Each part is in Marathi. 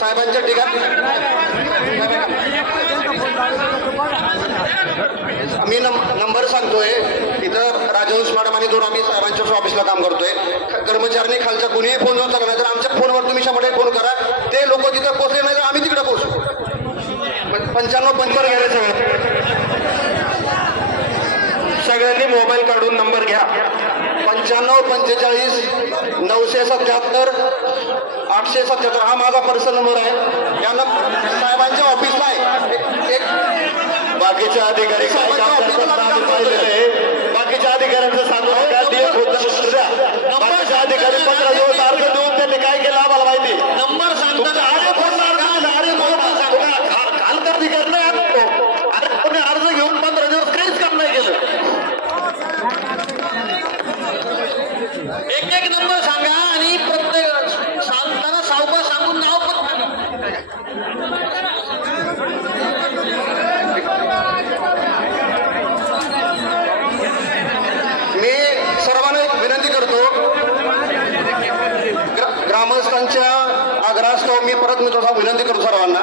साहेबांच्या ठिकाणी. मी नंबर सांगतोय इथं राजवंश मॅडम आणि दोन आम्ही साहेबांच्या ऑफिसला काम करतोय. कर्मचाऱ्यांनी खालच्या कुणीही फोन उचलला नाही तर आमच्या फोनवर तुम्ही शंभर फोन करा ते लोक तिथं पोहोचले नाही तर आम्ही तिकडे पोहोचू. पंच्याण्णव पंचावर घ्यायला सगळ्यांनी मोबाईल काढून नंबर घ्या. पंच्याण्णव पंचेचाळीस नऊशे सत्याहत्तर आठशे सत्याहत्तर. हा माझा पर्सनल नंबर आहे. या नंबर साहेबांच्या ऑफिसला आहे. एक- बाकीच्या अधिकारी बाकीच्या अधिकाऱ्यांचं सांगू नका ते खुद्द उत्तर द्या बाकीच्या अधिकारी पंधरा दिवस अर्ज देऊन त्यांनी काय केलं आम्हाला माहिती नंबर तुमचा अरे फोन मारा, अरे फोन सांगा काल तर अधिकारी नाही आलो. अरे कोणी अर्ज घेऊन पंधरा दिवस काहीच काम नाही केलं एक एक नंबर सांगा आणि प्रत्येक सांगताना सावका सांगून नाव पण सांगा. मी सर्वांना एक विनंती करतो. ग्रामस्थांच्या आग्रहास्तव मी परत मी थोडा विनंती करतो सर्वांना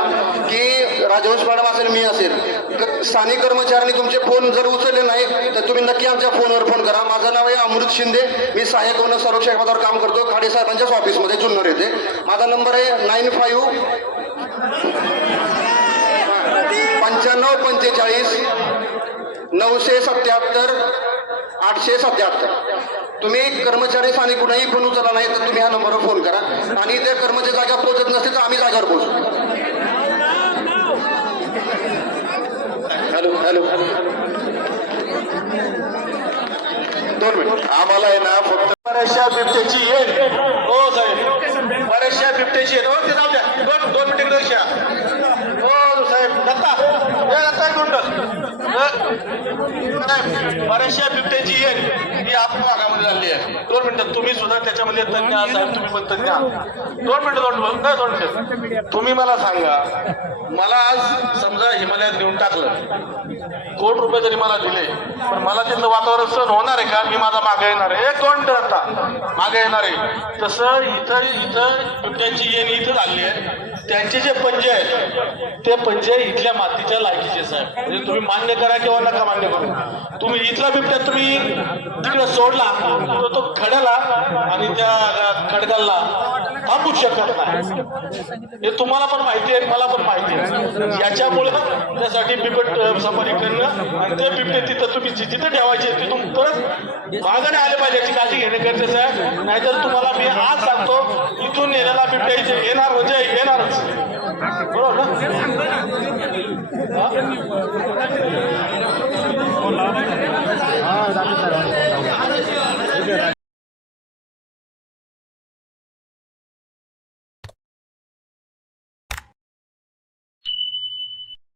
की राजवंश मॅडम असेल मी असेल. स्थानिक कर्मचाऱ्यांनी तुमचे फोन जर उचलले नाही तर तुम्ही नक्की आमच्या फोनवर फोन करा. माझं नाव आहे अमृत शिंदे. मी सहाय्यक वन संरक्षक पदावर काम करतो. खाडे साहेबांच्याच ऑफिसमध्ये जुन्नर येते. माझा नंबर आहे नाईन फाईव्ह पंच्याण्णव पंचेचाळीस नऊशे सत्याहत्तर आठशे सत्याहत्तर. तुम्ही कर्मचारी स्थानिक कुणाही फोन उचलला नाही तर तुम्ही ह्या नंबरवर फोन करा. आणि ते कर्मचारी जागा पोहोचत नसतील तर आम्ही जागेवर पोहोचू. हॅलो. दोन मिनिट. आम्हाला आहे ना फक्त बऱ्याचशा बिबट्याची येईल हो साहेब. बऱ्याचशा बिबट्याची येईल हो ते जाऊ द्या. दोन दोन मिनिट रिक्षा हो साहेब. दत्ता. हे दत्ता एक साहेब बऱ्याचशा बिबट्याची येईल ही आपल्या भागामध्ये झाली आहे. दोन मिनिटं. तुम्ही सुद्धा त्याच्यामध्ये तज्ञ साहेब? तुम्ही पण तज्ञ दोन मिनिटं दोन मिनिटं. दोन मिनिटं. तुम्ही मला सांगा. मला आज हिमालयात नेऊन टाकलं. कोट रुपये जरी मला दिले. पण मला तिथलं वातावरण सहन होणार आहे का? मी माझा मागे येणार आहे. एक दोन आता मागे येणार आहे. तसं इथं इथं बिबट्यांची येण इथं झाली आहे. त्यांचे जे पंजे आहेत ते पंजे इथल्या मातीच्या लायकीचे साहेब. म्हणजे तुम्ही मान्य करा किंवा नका मान्य करू. तुम्ही इथला बिबट्या तुम्ही तिकडे सोडला तो खड्याला आणि त्या खडकाला थांबूच शकत नाही. हे तुम्हाला पण माहिती आहे मला पण माहिती आहे. याच्यामुळे त्यासाठी बिबट सफारी करणं आणि ते बिबटे तिथं तुम्ही जिथं ठेवायचे तिथून परत मागणे आले पाहिजे याची काळजी घेणे गरजेचं आहे. नाहीतर तुम्हाला मी आज सांगतो इथून येण्याला बिबट्या इथे येणार म्हणजे येणारच. बरोबर ना?